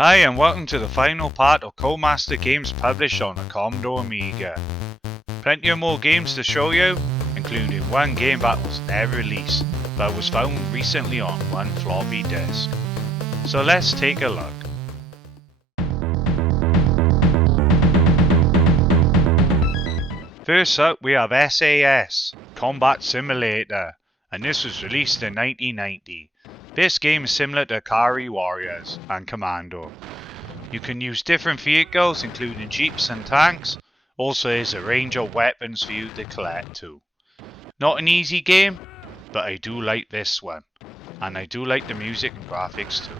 Hi and welcome to the final part of Codemasters games published on the Commodore Amiga. Plenty of more games to show you, including one game that was never released but was found recently on one floppy disk. So let's take a look. First up we have SAS Combat Simulator, and this was released in 1990. This game is similar to Atari Warriors and Commando. You can use different vehicles including jeeps and tanks. Also there's a range of weapons for you to collect too. Not an easy game, but I do like this one. And I do like the music and graphics too.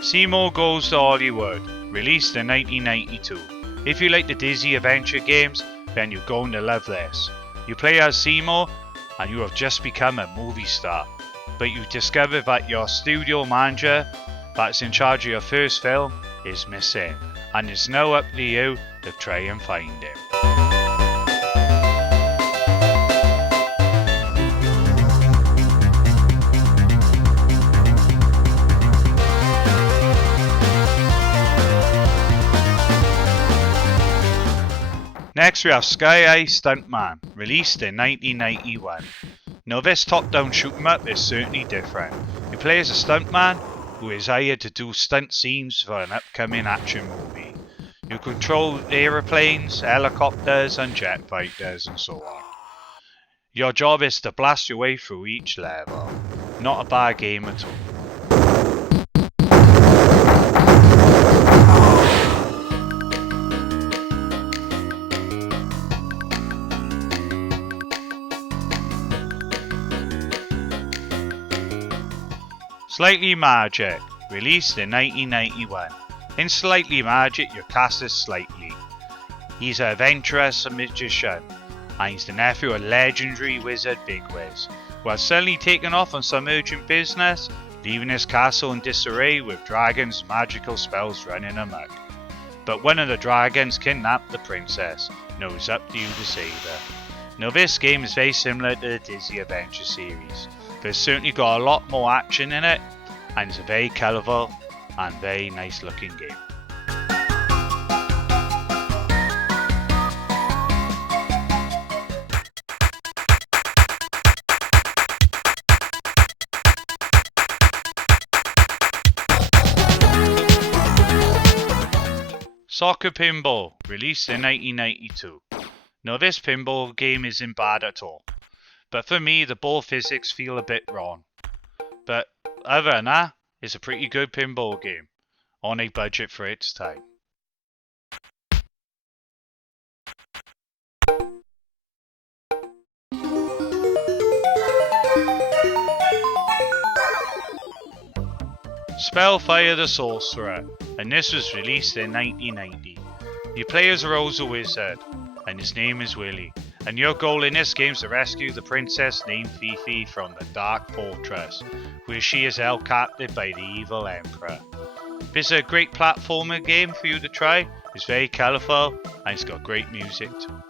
Seeo Goes to Hollywood, released in 1992. If you like the Disney adventure games, then you're going to love this. You play as Seeo and you have just become a movie star, but you discover that your studio manager that's in charge of your first film is missing, and it's now up to you to try and find him. Next we have Skyey Stuntman, released in 1991. Now this top-down shoot 'em up is certainly different. You play as a stuntman who is hired to do stunt scenes for an upcoming action movie. You control aeroplanes, helicopters and jet fighters and so on. Your job is to blast your way through each level. Not a bad game at all. Slightly Magic, released in 1991. In Slightly Magic, you're cast as Slightly. He's an adventurous magician, and he's the nephew of legendary wizard Bigwiz, who has suddenly taken off on some urgent business, leaving his castle in disarray with dragons' magical spells running amok. But one of the dragons kidnapped the princess, and it was up to you to save her. Now this game is very similar to the Disney Adventure series. It's certainly got a lot more action in it, and it's a very colourful and very nice looking game. Soccer Pinball, released in 1992. Now this pinball game isn't bad at all. But for me, the ball physics feel a bit wrong. But other than that, it's a pretty good pinball game, on a budget for its time. Spellfire The Sorcerer, and this was released in 1990. You play as a Rosa Wizard, and his name is Willie. And your goal in this game is to rescue the princess named Fifi from the Dark Fortress, where she is held captive by the evil emperor. This is a great platformer game for you to try. It's very colourful and it's got great music too.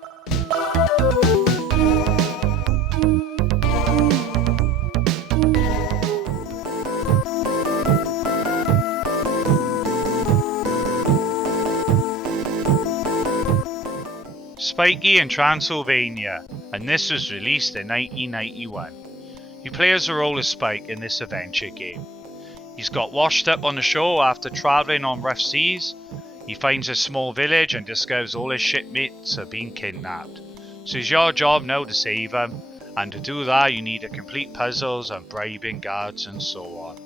Spiky In Transylvania, and this was released in 1991. You play as the role of Spike in this adventure game. He's got washed up on the shore after travelling on rough seas. He finds a small village and discovers all his shipmates have been kidnapped. So it's your job now to save them, and to do that you need to complete puzzles and bribing guards and so on.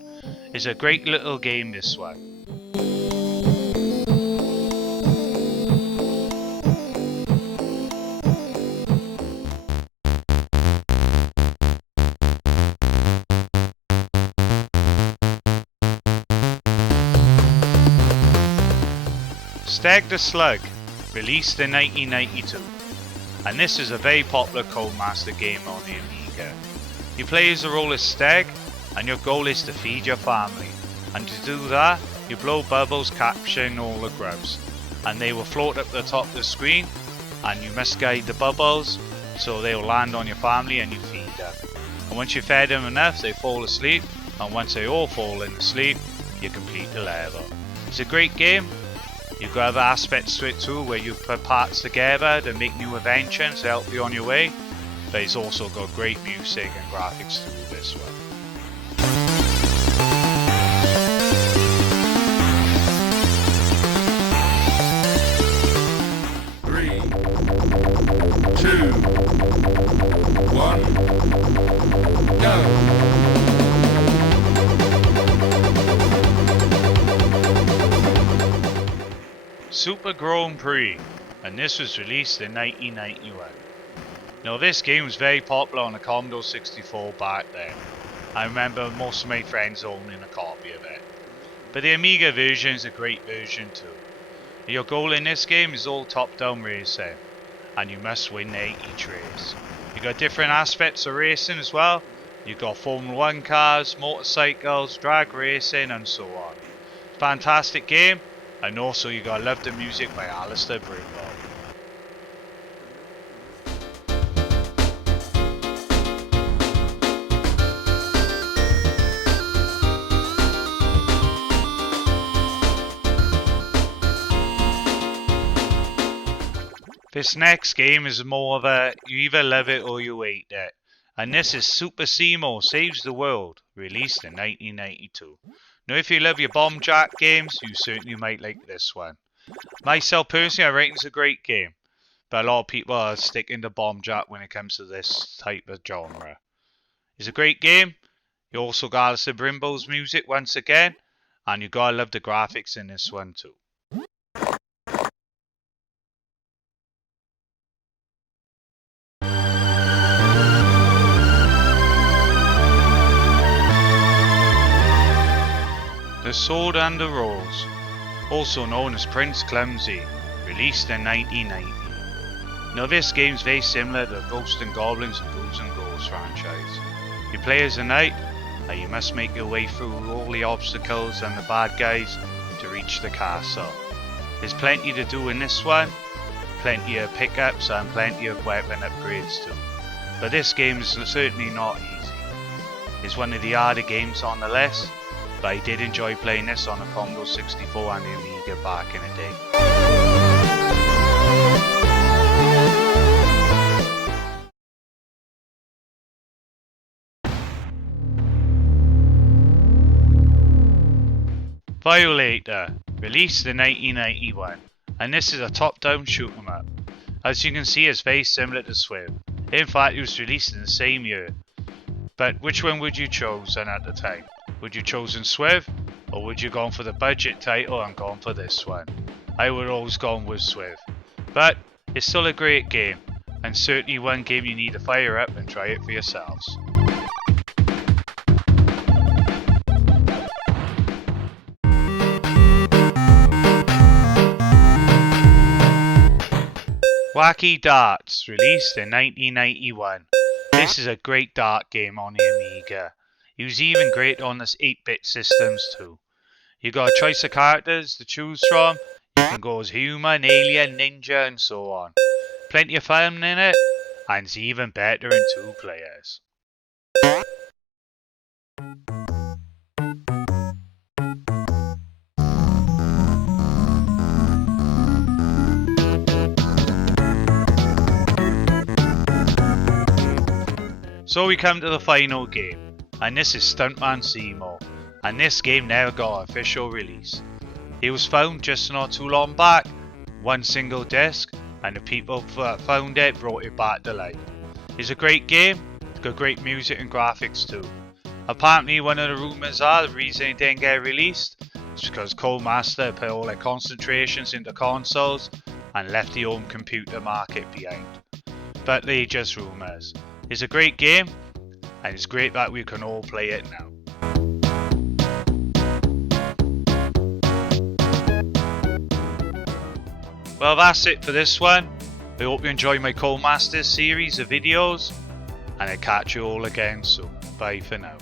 It's a great little game, this one. Stag The Slug, released in 1992, and this is a very popular Codemasters game on the Amiga. You play as the role of Stag, and your goal is to feed your family, and to do that, you blow bubbles capturing all the grubs, and they will float up the top of the screen, and you must guide the bubbles so they'll land on your family and you feed them. And once you've fed them enough, they fall asleep, and once they all fall asleep, you complete the level. It's a great game. You've got other aspects to it too, where you put parts together to make new inventions to help you on your way, but it's also got great music and graphics to this one. 2, 1, go! Super Grand Prix, and this was released in 1991. Now this game was very popular on the Commodore 64 back then. I remember most of my friends owning a copy of it. But the Amiga version is a great version too. Your goal in this game is all top-down racing, and you must win each race. You got different aspects of racing as well. You got Formula 1 cars, motorcycles, drag racing, and so on. Fantastic game, and also you gotta love the music by Alistair Brimble. This next game is more of a you either love it or you hate it, and this is Super Seeo Saves the World, released in 1992. Now if you love your bomb jack games, you certainly might like this one. Myself personally, I reckon it's a great game, but a lot of people are sticking to bomb jack when it comes to this type of genre. It's a great game. You also got Alistair Brimble's music once again, and you gotta love the graphics in this one too. The Sword and the Rose, also known as Prince Clumsy, released in 1990. Now this game is very similar to the Ghosts and Goblins and Ghouls and Ghosts franchise. You play as a knight, and you must make your way through all the obstacles and the bad guys to reach the castle. There's plenty to do in this one, plenty of pickups and plenty of weapon upgrades too. But this game is certainly not easy. It's one of the harder games on the list, but I did enjoy playing this on the Commodore 64 and the Amiga back in the day. Violator, released in 1991, and this is a top-down shoot 'em up. As you can see, it's very similar to Swift. In fact, it was released in the same year. But which one would you chosen at the time? Would you chosen Swift, or would you gone for the budget title and gone for this one? I would always gone with Swift. But it's still a great game, and certainly one game you need to fire up and try it for yourselves. Walky Darts, released in 1991. This is a great dart game on the Amiga. It was even great on this 8-bit systems too. You got a choice of characters to choose from. You can go as human, alien, ninja, and so on. Plenty of fun in it, and it's even better in 2 players. So we come to the final game, and this is Stuntman SEO, and this game never got an official release. It was found just not too long back, one single disc, and the people that found it brought it back to life. It's a great game, it's got great music and graphics too. Apparently one of the rumours are the reason it didn't get released is because Codemasters put all their concentrations into consoles and left the home computer market behind. But they're just rumours. It's a great game, and it's great that we can all play it now. Well, that's it for this one. I hope you enjoy my Codemasters series of videos, and I'll catch you all again soon. Bye for now.